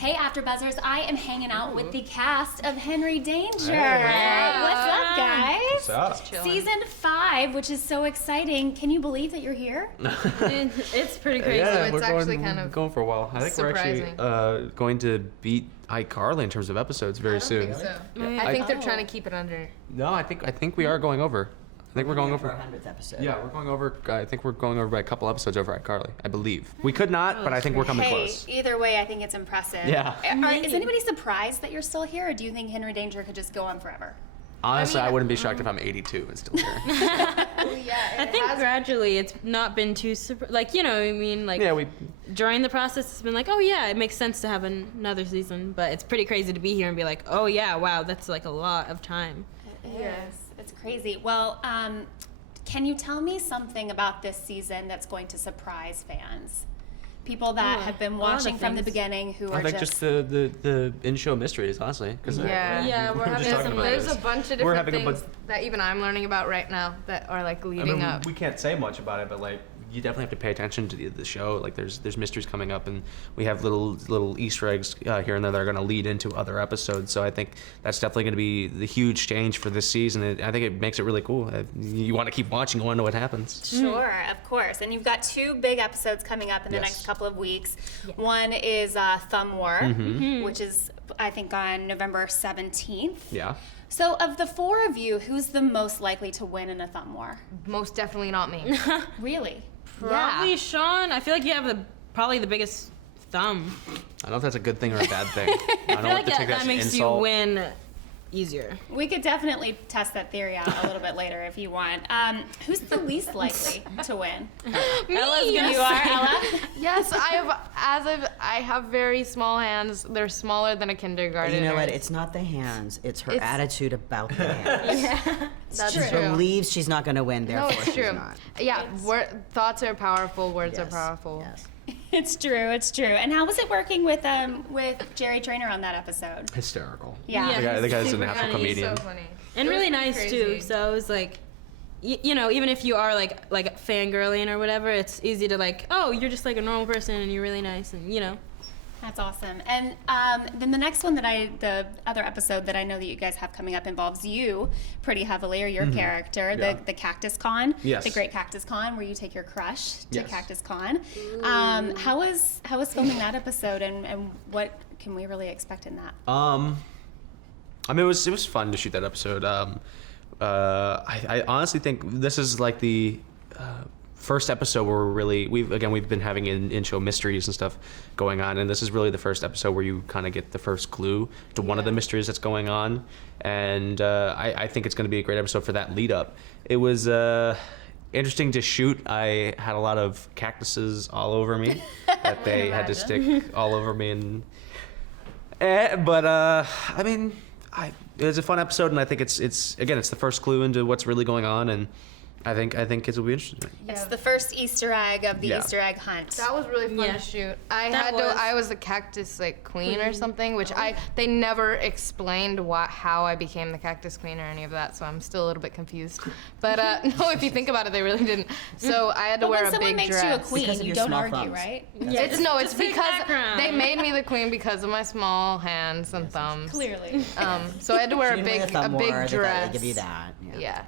Hey, AfterBuzzers! I am hanging out with the cast of Henry Danger. Hey. What's up, guys? What's up? Season 5, which is so exciting. Can you believe that you're here? It's pretty crazy. Yeah, it's we're actually going, kind we're of going for a while. I think surprising. we're actually going to beat iCarly in terms of episodes very soon. I think so. Yeah. I think they're trying to keep it under. No, I think we are going over. I think we're going over. our 100th episode. Yeah, we're going over. I think we're going over by a couple episodes over iCarly. I believe we could not, but I think we're coming Hey, close. either way, I think it's impressive. Yeah. Is anybody surprised that you're still here, or do you think Henry Danger could just go on forever? Honestly, I wouldn't be shocked if I'm 82 and still here. I think gradually it's not been too like, you know what I mean, like Yeah, we. during the process it's been like, oh yeah, it makes sense to have another season, but it's pretty crazy to be here and be like, oh yeah, wow, that's like a lot of time. Yes, it's crazy. Well, can you tell me something about this season that's going to surprise fans? People that have been a lot of watching from the things. beginning who I are think just the in-show mysteries, honestly. Cause Yeah, we're having talking some about There's this. a bunch of We're different having a things that even I'm learning about right now that are like leading up. we can't say much about it, but like you definitely have to pay attention to the show. Like there's mysteries coming up, and we have little Easter eggs here and there that are going to lead into other episodes. So I think that's definitely going to be the huge change for this season. I think it makes it really cool. You want to keep watching, you want to know what happens. Sure, of course. And you've got 2 big episodes coming up in the Yes. next couple of weeks. One is Thumb War, which is, I think, on November 17th. Yeah. So, of the 4 of you, who's the most likely to win in a Thumb War? Most definitely not me. Really? Probably Sean. I feel like you have probably the biggest thumb. I don't know if that's a good thing or a bad thing. I I don't feel know like what to take that as makes insult. you win easier. We could definitely test that theory out a little bit later if you want. Who's the least likely to win? Ella's You are, Ella? Yes, I have very small hands. They're smaller than a kindergartner. You know what? It's not the hands. It's her attitude about the hands. That's She true. believes she's not going to win, No, therefore it's she's true. not. Yeah, thoughts are powerful. Words are Yes, powerful. Yes. It's true, it's true. And how was it working with Jerry Trainer on that episode? Hysterical. Yeah. The guy's a Super natural funny, comedian. So funny. And It was really pretty nice crazy. too. So it was like, you know, even if you are like fangirling or whatever, it's easy to like, oh, you're just like a normal person and you're really nice, and you know. That's awesome. And then the next one the other episode that I know that you guys have coming up involves you pretty heavily, or your character, Yeah. the Cactus Con, Yes. the Great Cactus Con, where you take your crush to Yes. Cactus Con. How was filming that episode, and what can we really expect in that? I mean, it was fun to shoot that episode. I honestly think this is like the first episode where we've been having in-show mysteries and stuff going on, and this is really the first episode where you kind of get the first clue to one of the mysteries that's going on, and I think it's going to be a great episode for that lead up. It was interesting to shoot. I had a lot of cactuses all over me that they had to stick all over me, and but I mean, it was a fun episode, and I think it's the first clue into what's really going on, and I think kids will be interested in it. It's the first Easter egg of the Yeah. Easter egg hunt. That was really fun Yeah. to shoot. That was- I was the cactus queen or something, which they never explained how I became the cactus queen or any of that, so I'm still a little bit confused. But no, if you think about it, they really didn't. So I had to But wear when a someone big makes dress. you a Because queen, of you your don't small argue, thumbs. right? Yeah, It's just fake because background. they made me the queen because of my small hands and thumbs. Clearly. So I had to wear a Even with big thumb war, they thought dress. They give you that. Yeah.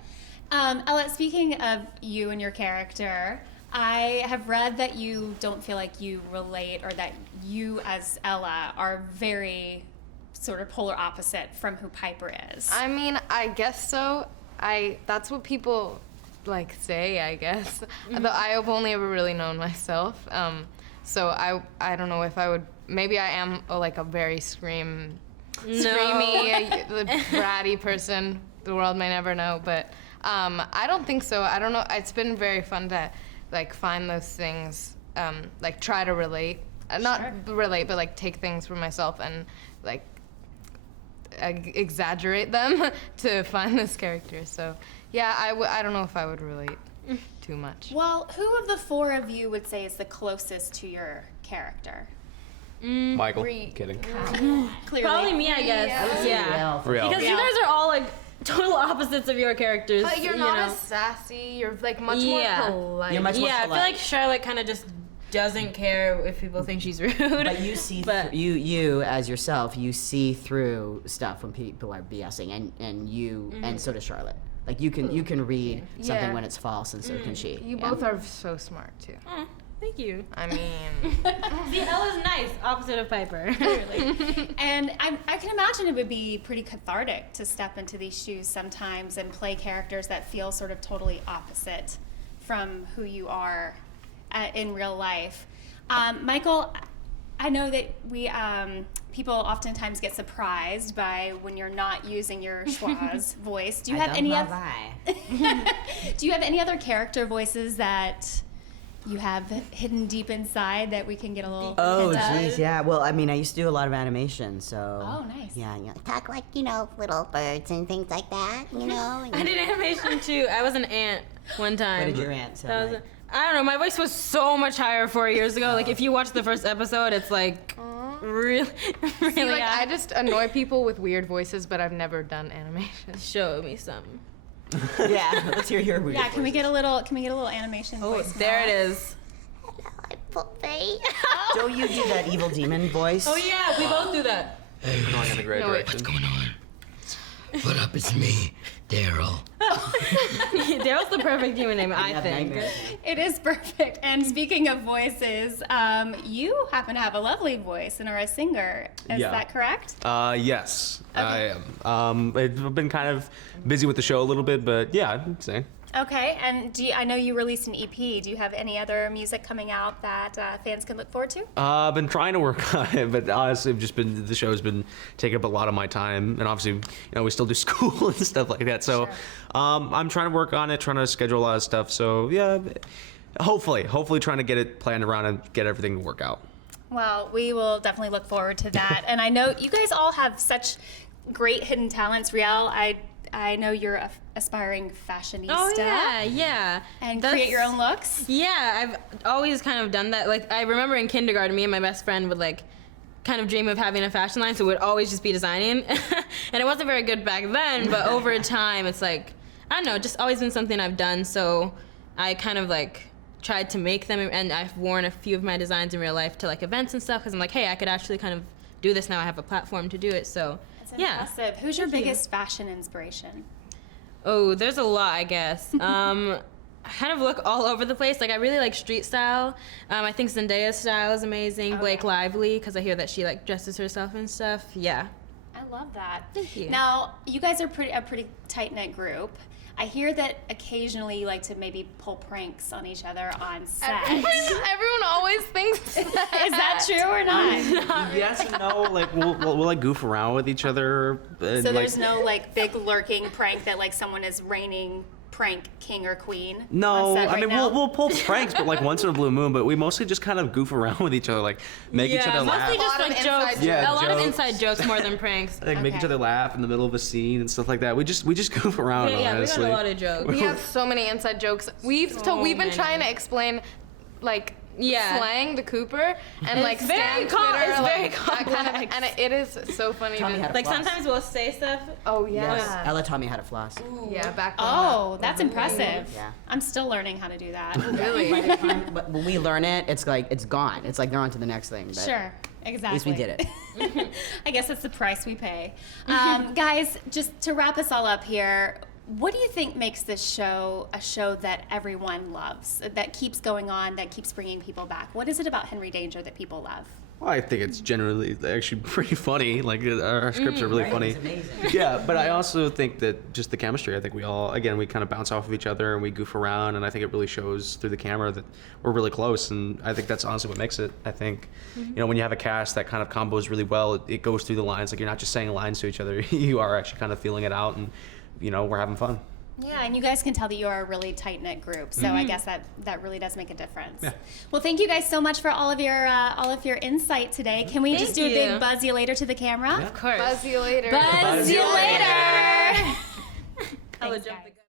Ella, speaking of you and your character, I have read that you don't feel like you relate, or that you as Ella are very sort of polar opposite from who Piper is. I mean, I guess so. That's what people say, I guess. Though I've only ever really known myself. So I don't know if I would. Maybe I am a very screamy, bratty person. The world may never know, but I don't think so. I don't know. It's been very fun to find those things. Try to relate, not relate, but take things from myself and exaggerate them to find this character. So yeah, I don't know if I would relate too much. Well, who of the 4 of you would say is the closest to your character? Michael, kidding. Clearly. Probably me, I guess. Yeah. Real. Because you guys are all total opposites of your characters. But you're you not know. as sassy. You're much Yeah. more polite. You're much more Yeah, I feel polite. like Charlotte kind of just doesn't care if people think she's rude. But you see, But- you as yourself, you see through stuff when people are BSing, and you, and so does Charlotte. Like you can read something Yeah. when it's false, and so can she. You Yeah. both are so smart too. Oh, thank you. I mean, See, Ella's nice, opposite of Piper. Really. And I can imagine it would be pretty cathartic to step into these shoes sometimes and play characters that feel sort of totally opposite from who you are in real life. Michael, I know that we people oftentimes get surprised by when you're not using your schwa's voice. Do you have any Do you have any other character voices that you have hidden deep inside that we can get a little Oh, hint of? geez, yeah. Well, I mean, I used to do a lot of animation, so. Oh, nice. Yeah. Talk like, little birds and things like that, I did animation too. I was an ant one time. What did your aunt sound That was like? I don't know. My voice was so much higher 4 years ago. Like if you watch the first episode, it's like really, really. see, like high. I just annoy people with weird voices, but I've never done animation. Show me some. Yeah, let's hear your weird Yeah, can we get a little animation Oh, voice? there now? it is. Don't you do that evil demon voice? Oh yeah, we both do that. Going in a great No, wait. direction. Going on? What up? It's me, Daryl. Daryl's the perfect human name, I have think. nightmares. It is perfect. And speaking of voices, you happen to have a lovely voice and are a singer. Is Yeah. that correct? Yes, I am. I've been kind of busy with the show a little bit, but yeah, I'd say. Okay. And I know you released an EP. Do you have any other music coming out that fans can look forward to? I've been trying to work on it, but honestly, the show's been taking up a lot of my time, and obviously, we still do school and stuff like that. So, I'm trying to work on it, trying to schedule a lot of stuff. So yeah, hopefully trying to get it planned around and get everything to work out. Well, we will definitely look forward to that. And I know you guys all have such great hidden talents. Riele, I know you're a aspiring fashionista. Oh yeah. And That's- create your own looks. Yeah, I've always kind of done that. Like I remember in kindergarten, me and my best friend would like kind of dream of having a fashion line, so we'd always just be designing. And it wasn't very good back then, but over time, it's like I don't know, just always been something I've done. So I kind of like tried to make them, and I've worn a few of my designs in real life to like events and stuff because I'm like, hey, I could actually kind of do this now. I have a platform to do it. So That's yeah. impressive. Who's your Thank you. biggest fashion inspiration? Oh, there's a lot, I guess. I kind of look all over the place. Like, I really like street style. I think Zendaya's style is amazing. Blake Lively, because I hear that she, like, dresses herself and stuff. Yeah. I love that. Thank you. Now, you guys are a pretty tight-knit group. I hear that occasionally you like to maybe pull pranks on each other on set. Everyone always thinks that. Is that true or not? Yes and no. Like we'll like goof around with each other. And, So there's no like big lurking prank that like someone is reigning prank king or queen. No, on set I right mean now? we'll pull pranks, but like once in a blue moon. But we mostly just kind of goof around with each other, like make each other laugh, mostly just A lot of like inside jokes. jokes. Yeah, a lot of jokes. inside jokes more than pranks. like make each Okay. other laugh in the middle of a scene and stuff like that. We just goof around. Yeah, we got honestly. a lot of jokes. We have so many inside jokes. We've been many. trying to explain like Yeah. slang to Cooper and like very Stan com- Twitter, it's like, very that kind of, complex. and it is so funny Tell me how to to Like, floss. sometimes we'll say stuff. oh Yes, yeah Ella taught me how to floss. yeah back when Oh, that's impressive. Yeah. I'm still learning how to do that. really By the time but when we learn it, it's like it's gone. It's like they're on to the next thing. But Sure, exactly. At least we did it. I guess that's the price we pay. Guys, just to wrap us all up here, what do you think makes this show a show that everyone loves, that keeps going on, that keeps bringing people back? What is it about Henry Danger that people love? Well, I think it's generally actually pretty funny. Like our scripts are really Right, funny. it's amazing. Yeah, but I also think that just the chemistry. I think we kind of bounce off of each other and we goof around, and I think it really shows through the camera that we're really close. And I think that's honestly what makes it. I think, when you have a cast that kind of combos really well, it goes through the lines. Like you're not just saying lines to each other. You are actually kind of feeling it out, and we're having fun. Yeah, and you guys can tell that you are a really tight-knit group, so I guess that really does make a difference. Yeah. Well, thank you guys so much for all of your insight today. Can we just do a Thank big you. buzz you later to the camera? Of course. buzz you later Buzz you later! I'll Thanks, jump guys.